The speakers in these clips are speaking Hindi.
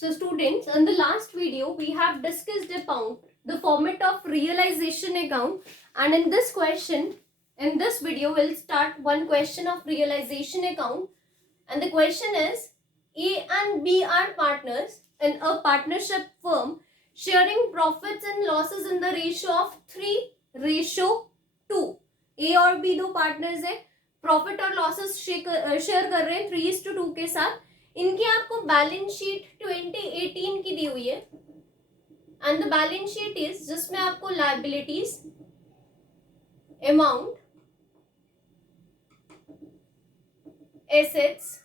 So students, in the last video we have discussed about the format of realization account, and in this video we'll start one question of realization account, and the question is A and B are partners in a partnership firm sharing profits and losses in the ratio of 3:2. A और B दो पार्टनर्स है, प्रॉफिट और लॉसेस शेयर कर रहे हैं 3:2 के साथ. इनकी आपको बैलेंस शीट 2018 की दी हुई है, and the balance sheet is जिसमें आपको लायबिलिटीज, अमाउंट, एसेट्स,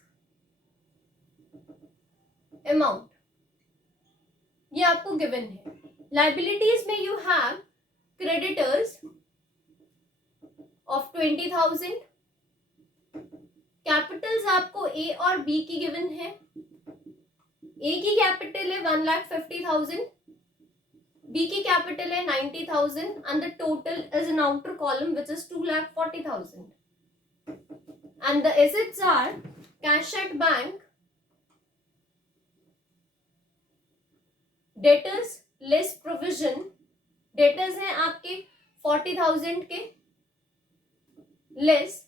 अमाउंट ये आपको गिवन है. लायबिलिटीज में you have creditors of 20,000. Capitals आपको ए और बी की गिवन है. ए की कैपिटल है 1,50,000, बी की कैपिटल है 90,000, and the total is in outer column which is 2,40,000. And the assets are cash at bank, debtors less provision. Debtors हैं आपके 40,000 के, लेस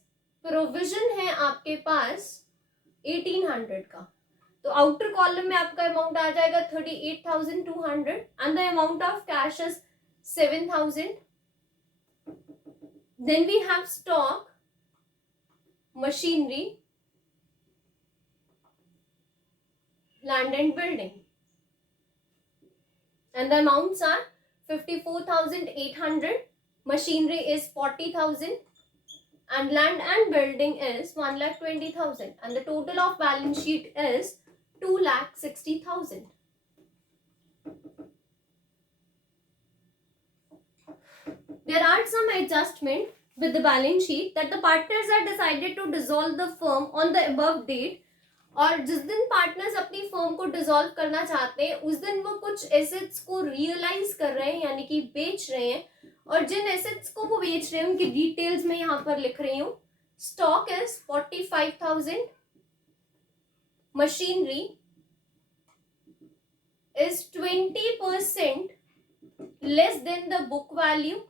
प्रोविजन है आपके पास 1800 का. तो आउटर कॉलम में आपका अमाउंट आ जाएगा 38,200, and the amount of cash is 7,000. Then we have stock, machinery, land and building, and the amounts are 54,800, machinery is 40,000, and land and building is 1,20,000, and the total of balance sheet is 2,60,000. There are some adjustment with the balance sheet that the partners are decided to dissolve the firm on the above date. और जिस दिन पार्टनर्स अपनी फर्म को डिसॉल्व करना चाहते हैं उस दिन वो कुछ एसेट्स को रियलाइज कर रहे हैं, यानी कि बेच रहे हैं. और जिन एसेट्स को वो बेच रहे हैं उनकी डिटेल्स में यहाँ पर लिख रही हूँ. Stock is 45,000, machinery is 20% less than the book value.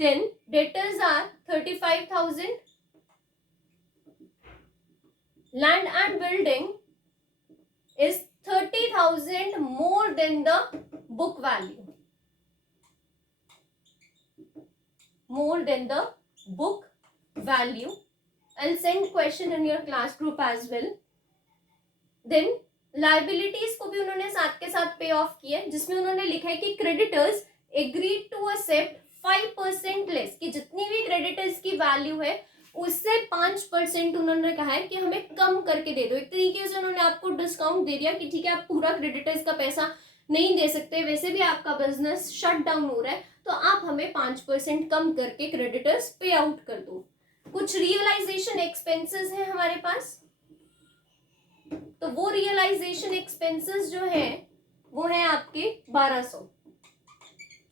Then debtors are 35,000. Land and building is 30,000 more than the book value. More than the book value. I'll send question in your class group as well. Then liabilities को भी उन्होंने साथ के साथ पे ऑफ किया है, जिसमें उन्होंने लिखा है कि creditors agreed to accept 5% less, कि जितनी भी क्रेडिटर्स की वैल्यू है उससे 5% उन्होंने कहा है कि हमें कम करके दे दो. एक तरीके से उन्होंने आपको डिस्काउंट दे दिया कि ठीक है आप पूरा क्रेडिटर्स का पैसा नहीं दे सकते, वैसे भी आपका बिजनेस शट डाउन हो रहा है, तो आप हमें 5% कम करके क्रेडिटर्स पे आउट कर दो. कुछ रियलाइजेशन एक्सपेंसेस है हमारे पास, तो वो रियलाइजेशन एक्सपेंसेस जो है वो है आपके 1,200.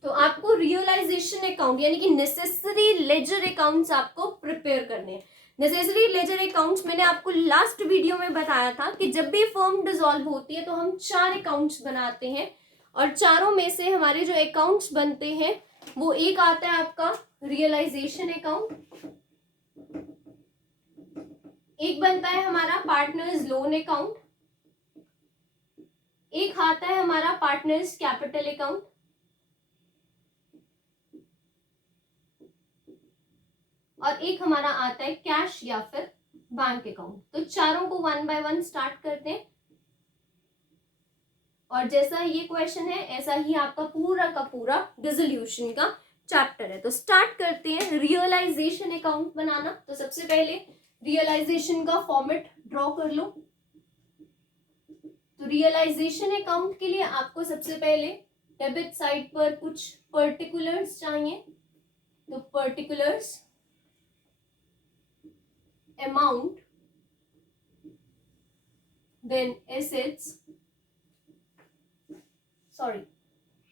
तो आपको रियलाइजेशन अकाउंट यानी कि नेसेसरी लेजर अकाउंट्स आपको प्रिपेयर करने हैं. नेसेसरी लेजर अकाउंट्स मैंने आपको लास्ट वीडियो में बताया था कि जब भी फर्म डिसॉल्व होती है तो हम 4 अकाउंट्स बनाते हैं, और चारों में से हमारे जो अकाउंट्स बनते हैं वो एक आता है आपका रियलाइजेशन अकाउंट, एक बनता है हमारा पार्टनर्स लोन अकाउंट, एक आता है हमारा पार्टनर्स कैपिटल अकाउंट, और एक हमारा आता है कैश या फिर बैंक अकाउंट. तो चारों को 1 बाय 1 स्टार्ट करते हैं, और जैसा ये क्वेश्चन है ऐसा ही आपका पूरा का पूरा डिसोल्यूशन का चैप्टर है. तो स्टार्ट करते हैं रियलाइजेशन अकाउंट बनाना. तो सबसे पहले रियलाइजेशन का फॉर्मेट ड्रॉ कर लो. तो रियलाइजेशन अकाउंट के लिए आपको सबसे पहले डेबिट साइड पर कुछ पर्टिकुलर्स चाहिए. तो particulars, amount, then assets,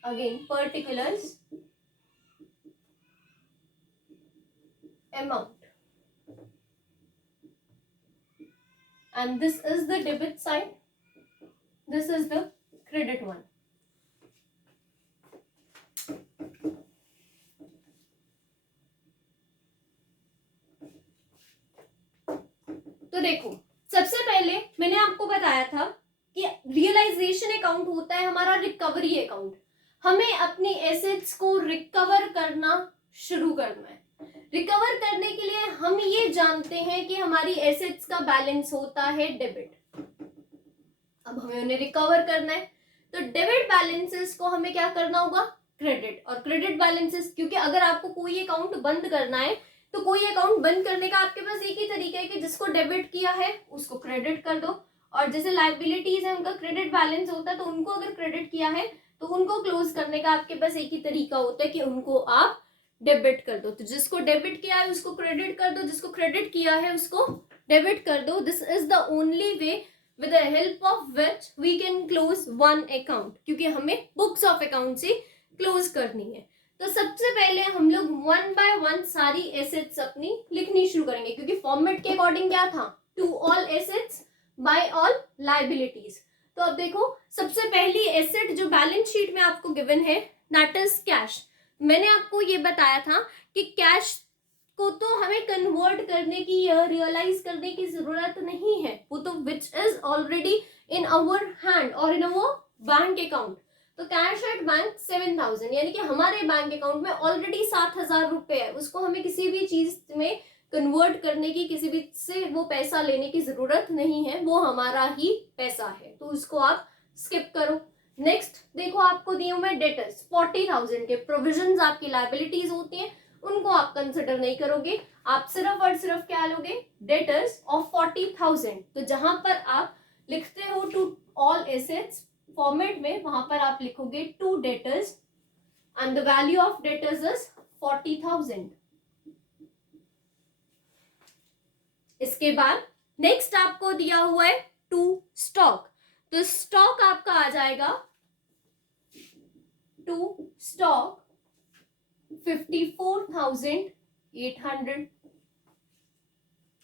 again particulars, amount. and this is the debit side, this is the credit one. तो देखो, सबसे पहले मैंने आपको बताया था कि रियलाइजेशन अकाउंट होता है हमारा रिकवरी अकाउंट। हमें अपनी एसेट्स को रिकवर करना शुरू करना है। रिकवर करने के लिए हम ये जानते हैं कि हमारी एसेट्स का बैलेंस होता है डेबिट। अब हमें उन्हें रिकवर करना है, तो डेबिट बैलेंसेस को हमें क्या करना होगा, क्रेडिट। और क्रेडिट बैलेंसेस, क्योंकि अगर आपको कोई अकाउंट बंद करना है तो कोई अकाउंट बंद करने का आपके पास एक ही तरीका है कि जिसको डेबिट किया है उसको क्रेडिट कर दो, और जैसे लायबिलिटीज है उनका क्रेडिट बैलेंस होता है, तो उनको अगर क्रेडिट किया है तो उनको क्लोज करने का आपके पास एक ही तरीका होता है कि उनको आप डेबिट कर दो। तो जिसको डेबिट किया है उसको क्रेडिट कर दो, जिसको क्रेडिट किया है उसको डेबिट कर दो। This is the only way with the help of which we can close one account, क्योंकि हमें बुक्स ऑफ अकाउंट से क्लोज करनी है। तो सबसे पहले हम लोग वन बाय वन सारी एसेट्स अपनी लिखनी शुरू करेंगे, क्योंकि फॉर्मेट के अकॉर्डिंग क्या था, to all assets by all liabilities. तो अब देखो, सबसे पहली एसेट जो बैलेंस शीट में आपको गिवन है दैट इज कैश। मैंने आपको ये बताया था कि कैश को तो हमें कन्वर्ट करने की या रियलाइज करने की जरूरत नहीं है, वो तो which is already in our hand और इन अवर बैंक अकाउंट। तो कैश एट बैंक 7000, यानी कि हमारे बैंक अकाउंट में ऑलरेडी 7000 रुपए है, उसको हमें किसी भी चीज में कन्वर्ट करने की, किसी भी से वो पैसा लेने की जरूरत नहीं है, वो हमारा ही पैसा है, तो उसको आप स्किप करो। नेक्स्ट देखो, आपको दिए हुए डेटर्स 40,000 के प्रोविजंस आपकी लायबिलिटीज होती हैं, उनको आप कंसिडर नहीं करोगे, आप सिर्फ और सिर्फ क्या लोगे, डेटर्स ऑफ 40,000। तो जहां पर आप लिखते हो टू ऑल एसेट्स फॉर्मेट में, वहां पर आप लिखोगे to debtors and the value of debtors is 40,000। इसके बाद नेक्स्ट आपको दिया हुआ है टू स्टॉक, तो स्टॉक आपका आ जाएगा टू स्टॉक 54,800।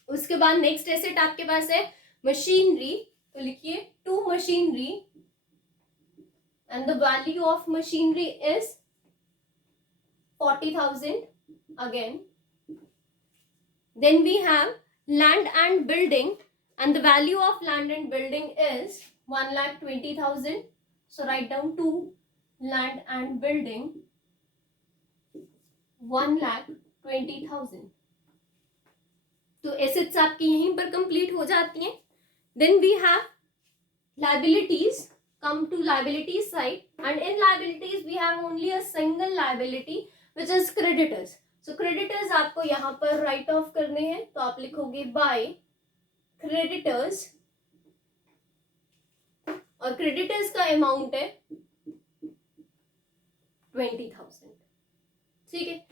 उसके बाद नेक्स्ट एसेट आपके पास है मशीनरी, तो लिखिए to machinery and the value of machinery is 40,000 again. Then we have land and building, and the value of land and building is 1,20,000. So write down two land and building 1,20,000. तो एसेट्स आपकी यहीं पर कंप्लीट हो जाती हैं। Then we have liabilities. Come to liabilities side, and in liabilities we have only a single liability which is creditors. So creditors आपको यहाँ पर write off करने हैं, तो आप लिखोगे by creditors, और creditors का amount है 20,000। ठीक है,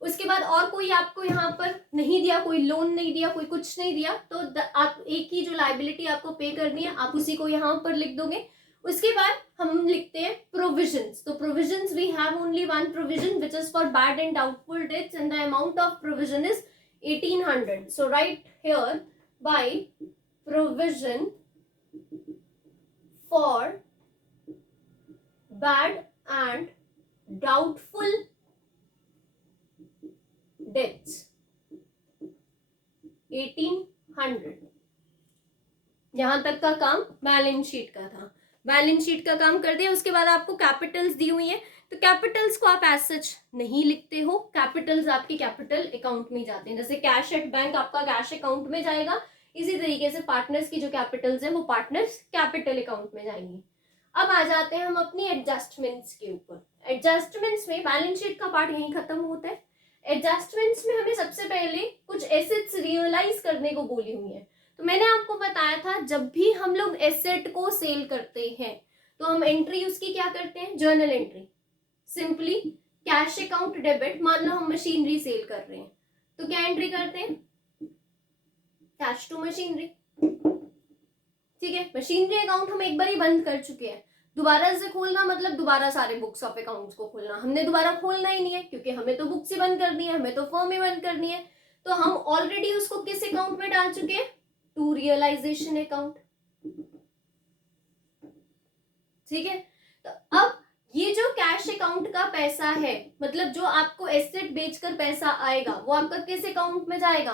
उसके बाद और कोई आपको यहाँ पर नहीं दिया, कोई लोन नहीं दिया, कोई कुछ नहीं दिया, तो आप एक ही जो लायबिलिटी आपको पे करनी है आप उसी को यहाँ पर लिख दोगे। उसके बाद हम लिखते हैं प्रोविजंस, तो provisions we have only one provision which is for bad and doubtful debts, and the amount of provision is 1800. So right here by provision for bad and doubtful debts 1800। यहां तक का काम बैलेंस शीट का था, बैलेंस शीट का काम कर दिया। उसके बाद आपको कैपिटल्स दी हुई हैं, तो कैपिटल्स को आप एज सच नहीं लिखते हो, कैपिटल्स आपके कैपिटल अकाउंट में जाते हैं। जैसे कैश एट बैंक आपका कैश अकाउंट में जाएगा, इसी तरीके से पार्टनर्स की जो कैपिटल्स है वो पार्टनर्स कैपिटल अकाउंट में जाएंगी। अब आ जाते हैं हम अपनी एडजस्टमेंट्स के ऊपर। एडजस्टमेंट्स में बैलेंस शीट का पार्ट यहीं खत्म होता है। एडजस्टमेंट्स में हमें सबसे पहले कुछ एसेट्स रियलाइज करने को बोली हुई है। तो मैंने आपको बताया था जब भी हम लोग एसेट को सेल करते हैं तो हम एंट्री उसकी क्या करते हैं, journal entry. Simply cash account debit, मान लो हम मशीनरी सेल कर रहे हैं तो क्या एंट्री करते हैं, कैश टू मशीनरी। ठीक है, मशीनरी अकाउंट हम एक बार ही बंद कर चुके हैं, दोबारा से खोलना मतलब दोबारा सारे बुक्स ऑफ अकाउंट्स को खोलना, हमने दोबारा खोलना ही नहीं है क्योंकि हमें तो बुक्स ही बंद करनी है, हमें तो फर्म ही बंद करनी है। तो हम ऑलरेडी उसको किस अकाउंट में डाल चुके हैं, टू रियलाइजेशन अकाउंट। ठीक है, तो अब ये जो कैश अकाउंट का पैसा है, मतलब जो आपको एसेट बेचकर पैसा आएगा, वो आपका किस अकाउंट में जाएगा?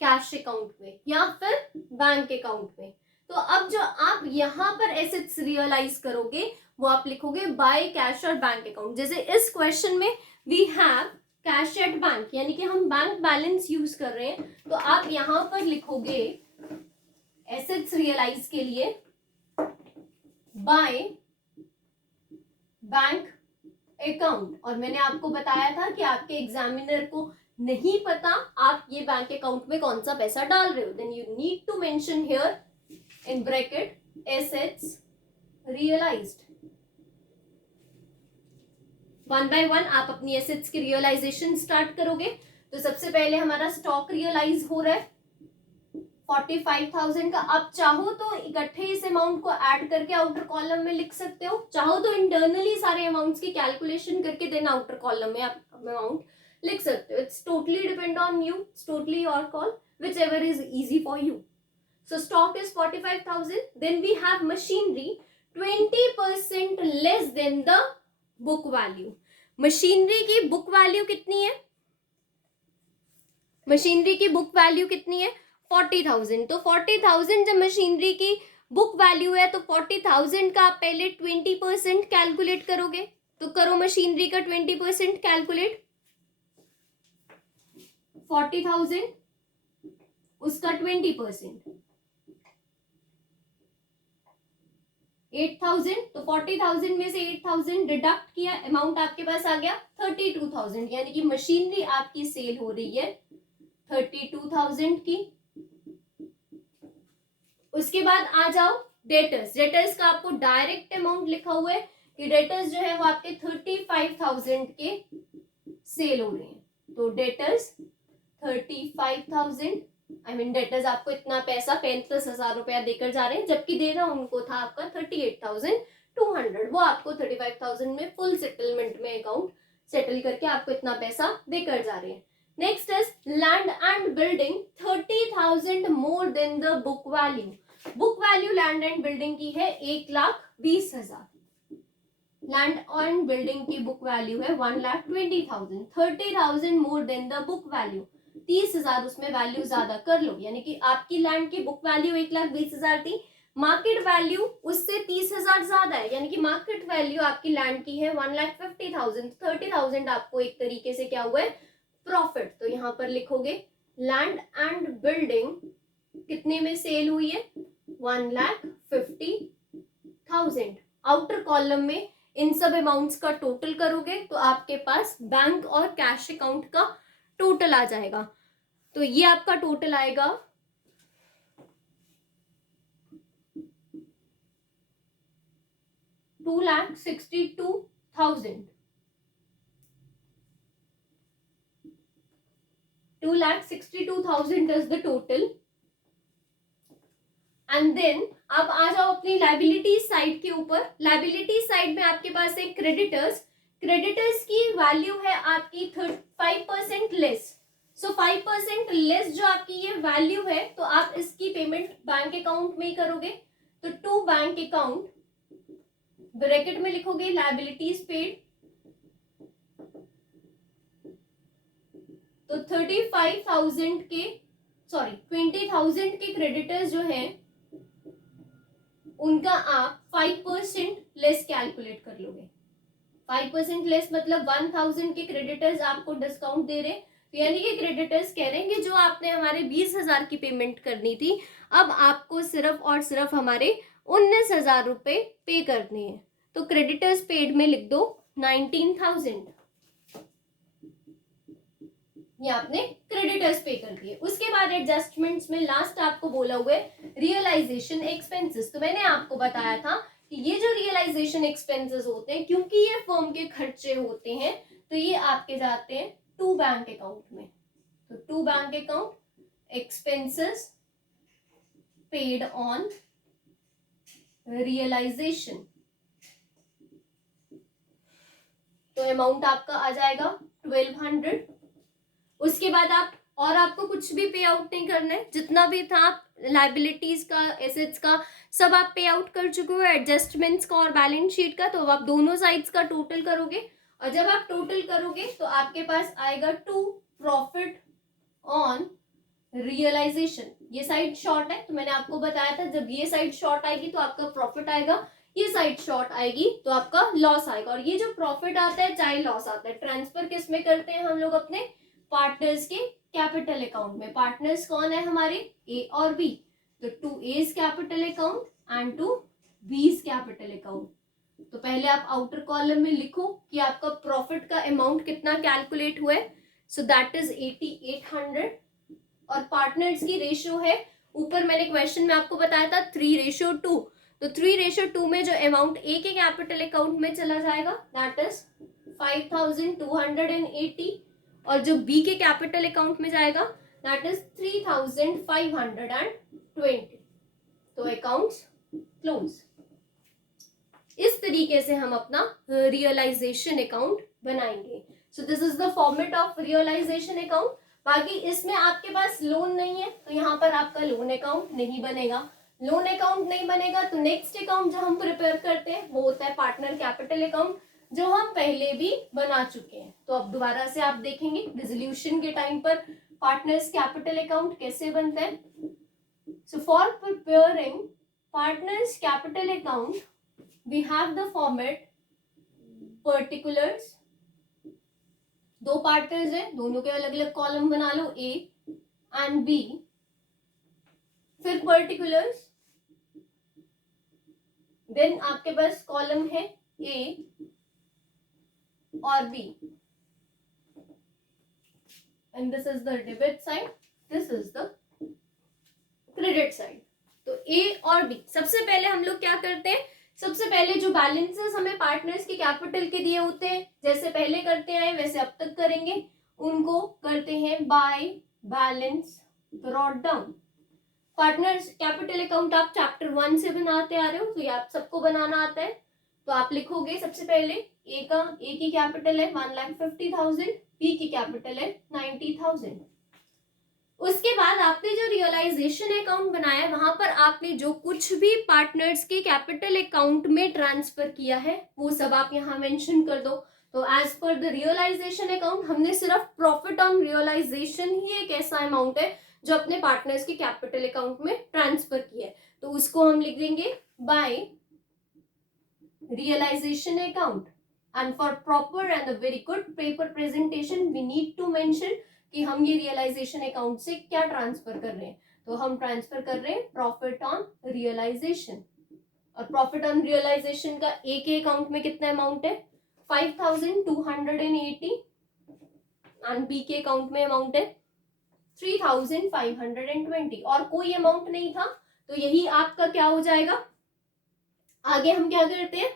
कैश अकाउंट में या फिर बैंक अकाउंट में। तो अब जो आप यहाँ पर एसेट्स रियलाइज करोगे वो आप लिखोगे बाय कैश और बैंक अकाउंट। जैसे इस क्वेश्चन में we have cash at bank, यानी कि हम बैंक बैलेंस यूज कर रहे हैं, तो आप यहाँ पर लिखोगे एसेट्स रियलाइज के लिए बाय बैंक अकाउंट। और मैंने आपको बताया था कि आपके एग्जामिनर को नहीं पता आप ये बैंक अकाउंट में कौन सा पैसा डाल रहे हो, then you need to mention here in bracket assets realised. One by one आप अपनी एसेट्स की रियलाइजेशन स्टार्ट करोगे। तो सबसे पहले हमारा स्टॉक रियलाइज हो रहा है 45,000 का। आप चाहो तो इकट्ठे इस अमाउंट को ऐड करके आउटर कॉलम में लिख सकते हो, चाहो तो इंटरनली सारे अमाउंट्स की कैलकुलेशन करके देन आउटर कॉलम में आप अमाउंट लिख सकते हो। It's totally depend on you, it's totally your call, whichever is easy for you. So stock is 45,000. Then we have machinery 20% less than the book value. Machinery की बुक वैल्यू कितनी है? मशीनरी की बुक वैल्यू कितनी है? 40,000। तो 40,000 जब मशीनरी की बुक वैल्यू है तो 40,000 का आप पहले 20% कैलकुलेट करोगे। तो करो मशीनरी का 20% कैलकुलेट। 40,000 उसका 20% 8,000। तो 40,000 में से 8,000 डिडक्ट किया, अमाउंट आपके पास आ गया 32,000, यानी कि मशीनरी आपकी सेल हो रही है 32,000 की। उसके बाद आ जाओ डेटर्स। डेटर्स का आपको डायरेक्ट अमाउंट लिखा हुआ है कि डेटर्स जो है वो आपके 35,000 के सेल हो रहे हैं। तो डेटर्स 35,000, आई मीन डेटर्स आपको इतना पैसा 35,000 रुपया देकर जा रहे हैं, जबकि देना उनको था आपका 38,200। वो आपको 35,000 में फुल सेटलमेंट में अकाउंट सेटल करके आपको इतना पैसा देकर जा रहे हैं। Next is land and building 30,000 more than the book value. Book value land and building की है 1,20,000। लैंड एंड बिल्डिंग की बुक वैल्यू है 1,20,000। 30,000 more than the book value, 30,000 उसमें वैल्यू ज्यादा कर लो, यानी कि आपकी लैंड की बुक वैल्यू 1,20,000 थी, मार्केट वैल्यू उससे 30,000 ज्यादा है, यानी कि मार्केट वैल्यू आपकी लैंड की है 1,50,000। 30,000 आपको एक तरीके से क्या हुआ है? प्रॉफिट। तो यहाँ पर लिखोगे लैंड एंड बिल्डिंग कितने में सेल हुई है? 1,50,000। आउटर कॉलम में इन सब अमाउंट्स का टोटल करोगे तो आपके पास बैंक और कैश अकाउंट का टोटल आ जाएगा। तो ये आपका टोटल आएगा 2,62,000। 2,62,000 is the total. And then आप आ जाओ अपनी लाइबिलिटी साइड के ऊपर। लाइबिलिटी साइड में आपके पास है क्रेडिटर्स। क्रेडिटर्स की वैल्यू है आपकी 5% लेस। सो 5% लेस जो आपकी ये वैल्यू है, तो आप इसकी पेमेंट बैंक अकाउंट में ही करोगे। तो टू बैंक अकाउंट ब्रैकेट में लिखोगे लाइबिलिटीज पेड। तो 35,000 के 20,000 के क्रेडिटर्स जो हैं उनका आप 5% लेस कैलकुलेट कर लोगे। 5% लेस मतलब 1,000 के क्रेडिटर्स आपको डिस्काउंट दे रहे हैं, तो यानी कि क्रेडिटर्स कह रहे हैं कि जो आपने हमारे 20,000 की पेमेंट करनी थी, अब आपको सिर्फ और सिर्फ हमारे 19,000 रुपए पे करने हैं। तो क्रेडिटर्स पेड में लिख दो 19,000। ये आपने क्रेडिटर्स पे कर दिए। उसके बाद एडजस्टमेंट्स में लास्ट आपको बोला हुआ है रियलाइजेशन एक्सपेंसेस। तो मैंने आपको बताया था कि ये जो रियलाइजेशन एक्सपेंसेस होते हैं, क्योंकि ये फर्म के खर्चे होते हैं, तो ये आपके जाते हैं टू बैंक अकाउंट में। तो to bank account expenses paid on realisation. तो अमाउंट आपका आ जाएगा 1,200। उसके बाद आप और आपको कुछ भी पे आउट नहीं करना है, जितना भी था आप लाइबिलिटीज का, एसेट्स का, सब आप पे आउट कर चुके हो, एडजस्टमेंट्स का और बैलेंस शीट का। तो अब आप दोनों साइड्स का टोटल करोगे, और जब आप टोटल करोगे तो आपके पास आएगा टू प्रॉफिट ऑन रियलाइजेशन। ये साइड शॉर्ट है, तो मैंने आपको बताया था जब ये साइड शॉर्ट आएगी तो आपका प्रॉफिट आएगा, ये साइड शॉर्ट आएगी तो आपका लॉस आएगा। और ये जो प्रॉफिट आता है चाहे लॉस आता है, ट्रांसफर किस में करते हैं हम लोग? अपने पार्टनर्स के कैपिटल अकाउंट में। पार्टनर्स कौन है हमारे? ए और बी। तो to A's capital account and to B's capital account. तो पहले आप आउटर कॉलम में लिखो कि आपका प्रॉफिट का अमाउंट कितना कैलकुलेट हुआ है। So that is 8800। और पार्टनर्स की रेशियो है, ऊपर मैंने क्वेश्चन में आपको बताया था 3:2। तो 3:2 में जो अमाउंट ए के कैपिटल अकाउंट में चला जाएगा दैट इज 5280, और जो बी के कैपिटल अकाउंट में जाएगा दैट इज 3520। तो अकाउंट्स क्लोज। इस तरीके से हम अपना रियलाइजेशन अकाउंट बनाएंगे। So this is the format of realisation account. बाकी इसमें आपके पास लोन नहीं है तो यहाँ पर आपका लोन अकाउंट नहीं बनेगा। लोन अकाउंट नहीं बनेगा तो नेक्स्ट अकाउंट जो हम प्रिपेयर करते हैं वो होता है पार्टनर कैपिटल अकाउंट, जो हम पहले भी बना चुके हैं। तो अब दोबारा से आप देखेंगे डिसोल्यूशन के टाइम पर पार्टनर्स कैपिटल अकाउंट कैसे बनता है। So for preparing partners capital account we have the format particulars. दो पार्टनर्स हैं, दोनों के अलग अलग कॉलम बना लो, ए एंड बी। फिर पर्टिकुलर्स, देन आपके पास कॉलम है ए और B, and this is the debit side, this is the credit side. तो ए और बी, सबसे पहले हम लोग क्या करते हैं, सबसे पहले जो बैलेंसेस हमें पार्टनर्स के कैपिटल के दिए होते हैं, जैसे पहले करते आए वैसे अब तक करेंगे, उनको करते हैं by balance brought down. Partners capital account आप चैप्टर 1 से बनाते आ रहे हो, तो ये आप सबको बनाना आता है। तो आप लिखोगे सबसे पहले ए की कैपिटल है 1,50,000, बी की कैपिटल है 90,000। उसके बाद आपने जो रियलाइजेशन अकाउंट बनाया है वहां पर आपने जो कुछ भी पार्टनर्स के कैपिटल अकाउंट में ट्रांसफर किया है वो सब आप यहाँ मेंशन कर दो। तो as per the realisation account हमने सिर्फ प्रॉफिट ऑन रियलाइजेशन ही एक ऐसा अमाउंट है जो अपने पार्टनर्स के कैपिटल अकाउंट में ट्रांसफर किया है, तो उसको हम लिख देंगे by realisation account. And for proper and a very good paper presentation we need to mention कि हम ये रियलाइजेशन अकाउंट से क्या ट्रांसफर कर रहे हैं। तो हम ट्रांसफर कर रहे हैं प्रॉफिट ऑन रियलाइजेशन। और प्रॉफिट ऑन रियलाइजेशन का ए के अकाउंट में कितना अमाउंट है 5,280, एंड बी के अकाउंट में अमाउंट है 3,520, और कोई अमाउंट नहीं था तो यही आपका क्या हो जाएगा। आगे हम क्या करते हैं,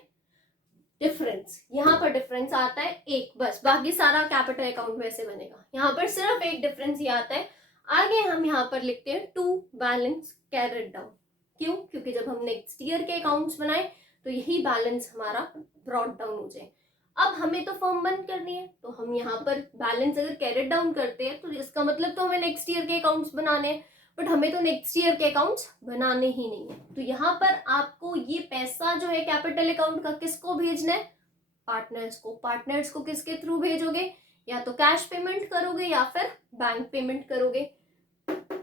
डिफरेंस, यहाँ पर डिफरेंस आता है एक, बस बाकी सारा कैपिटल अकाउंट वैसे बनेगा, यहाँ पर सिर्फ एक डिफरेंस ये आता है। आगे हम यहाँ पर लिखते हैं टू बैलेंस कैरिड डाउन। क्यों? क्योंकि जब हम नेक्स्ट ईयर के अकाउंट्स बनाए तो यही बैलेंस हमारा ब्रॉट डाउन हो जाए। अब हमें तो फॉर्म बंद करनी है, तो हम यहाँ पर बैलेंस अगर कैरिड डाउन करते हैं तो इसका मतलब तो हमें नेक्स्ट ईयर के अकाउंट्स बनाने हैं, बट हमें तो नेक्स्ट ईयर के अकाउंट्स बनाने ही नहीं है। तो यहाँ पर आपको ये पैसा जो है कैपिटल अकाउंट का किसको भेजना है, पार्टनर्स को। पार्टनर्स को किसके थ्रू भेजोगे, या तो कैश पेमेंट करोगे या फिर बैंक पेमेंट करोगे।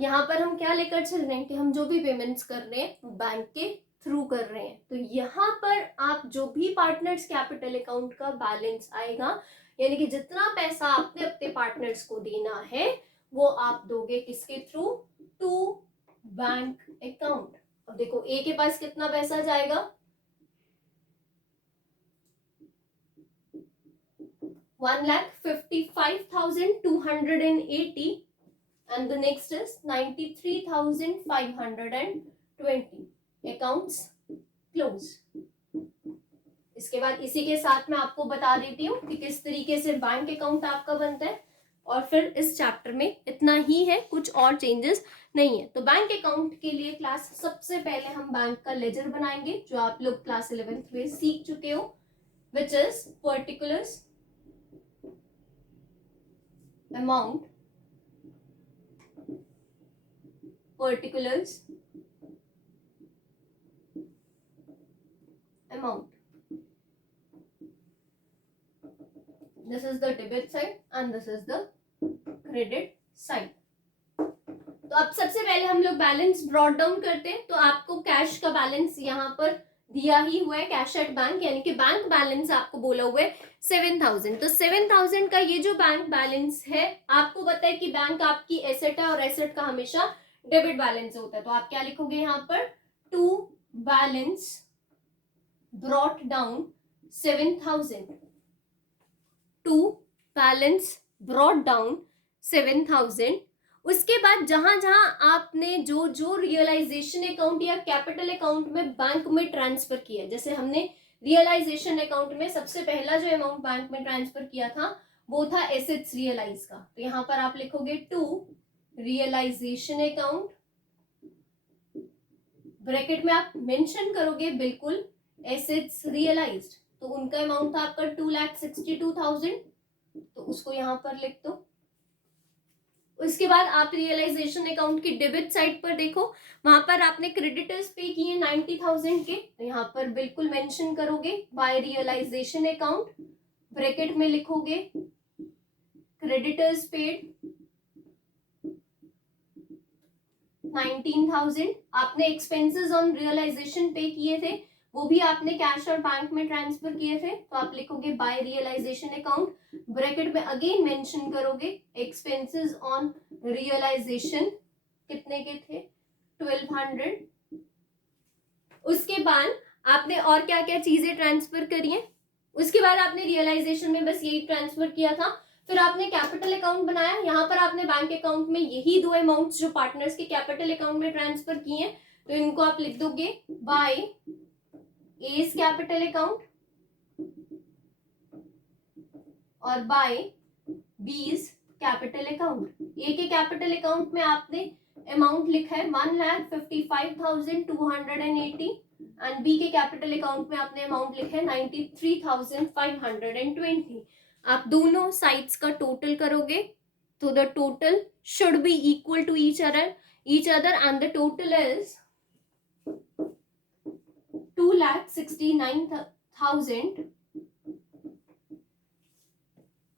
यहाँ पर हम क्या लेकर चल रहे हैं कि हम जो भी पेमेंट्स कर रहे हैं वो बैंक के थ्रू कर रहे हैं। तो यहाँ पर आप जो भी पार्टनर्स कैपिटल अकाउंट का बैलेंस आएगा, यानी कि जितना पैसा आपने अपने पार्टनर्स को देना है वो आप दोगे किसके थ्रू, टू बैंक अकाउंट। अब देखो ए के पास कितना पैसा जाएगा 1,55,280, and the next is 93,520. Accounts close. इसके बाद इसी के साथ मैं आपको बता देती हूँ कि किस तरीके से बैंक अकाउंट आपका बनता है, और फिर इस चैप्टर में इतना ही है, कुछ और चेंजेस नहीं है। तो बैंक अकाउंट के लिए क्लास सबसे पहले हम बैंक का लेजर बनाएंगे जो आप लोग क्लास 11th में सीख चुके हो, which is particulars, amount particulars amount. This is the debit side and this is the credit side. तो अब सबसे पहले हम लोग बैलेंस ब्रॉट डाउन करते हैं. तो आपको कैश का बैलेंस यहाँ पर दिया ही हुआ है, कैश एट बैंक, यानी कि बैंक बैलेंस आपको बोला हुआ है 7000. तो 7000 का ये जो बैंक बैलेंस है, आपको पता है कि बैंक आपकी एसेट है और एसेट का हमेशा डेबिट बैलेंस होता है. तो आप क्या लिखोगे यहाँ पर, to balance brought down 7000. To balance brought down 7000. उसके बाद जहां जहां आपने जो जो रियलाइजेशन अकाउंट या कैपिटल अकाउंट में बैंक में ट्रांसफर किया, जैसे हमने रियलाइजेशन अकाउंट में सबसे पहला जो अमाउंट बैंक में ट्रांसफर किया था वो था एसेट्स रियलाइज का. तो यहां पर आप लिखोगे टू रियलाइजेशन अकाउंट, ब्रैकेट में आप मेंशन करोगे बिल्कुल एसेट्स रियलाइज्ड. तो उनका अमाउंट था आपका 2,62,000. तो उसको यहां पर लिख दो. उसके बाद आप रियलाइजेशन अकाउंट की डेबिट साइड पर देखो, वहां पर आपने क्रेडिटर्स पे किए 90,000 के. तो यहाँ पर बिल्कुल मेंशन करोगे बाय रियलाइजेशन अकाउंट, ब्रैकेट में लिखोगे क्रेडिटर्स पेड 19,000. आपने एक्सपेंसेस ऑन रियलाइजेशन पे किए थे, वो भी आपने कैश और बैंक में ट्रांसफर किए थे. तो आप लिखोगे बाय रियलाइजेशन अकाउंट, ब्रैकेट में अगेन मेंशन करोगे एक्सपेंसेस ऑन रियलाइजेशन कितने के थे, 1200. उसके बाद आपने और क्या क्या चीजें ट्रांसफर करी है. उसके बाद आपने रियलाइजेशन में बस यही ट्रांसफर किया था. फिर आपने कैपिटल अकाउंट बनाया. यहाँ पर आपने बैंक अकाउंट में यही दो अमाउंट्स जो पार्टनर्स के कैपिटल अकाउंट में ट्रांसफर किए हैं, तो इनको आप लिख दोगे बाय ए's कैपिटल अकाउंट और बाय बी's कैपिटल अकाउंट. ए के कैपिटल अकाउंट में आपने अमाउंट लिखा है 1,55,280 एंड बी के कैपिटल अकाउंट में आपने अमाउंट लिखा है 93,520. आप दोनों साइड्स का टोटल करोगे तो the total should be equal to each other and the total is 2,69,000.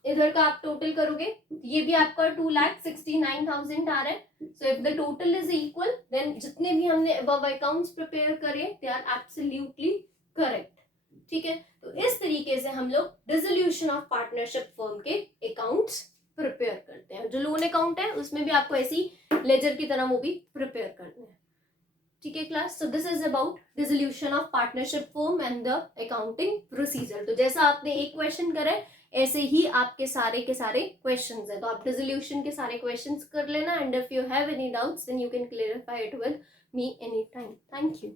इधर का आप टोटल करोगे, ये भी आपका 2,69,000 आ रहा है. So if the total is equal then जितने भी हमने अबव अकाउंट्स प्रिपेयर करे दे आर एब्सोल्युटली करेक्ट. ठीक है. तो इस तरीके से हम लोग डिसोल्यूशन ऑफ पार्टनरशिप फर्म के अकाउंट्स प्रिपेयर करते हैं. जो लोन अकाउंट है उसमें भी आपको ऐसी लेजर की तरह वो भी प्रिपेयर करने हैं. ठीक है class. So this is about dissolution of partnership firm and the accounting procedure. तो जैसा आपने एक क्वेश्चन करा है ऐसे ही आपके सारे के सारे क्वेश्चंस हैं. तो आप डिसोल्यूशन के सारे क्वेश्चंस कर लेना and if you have any doubts then you can clarify it with me any time. Thank you.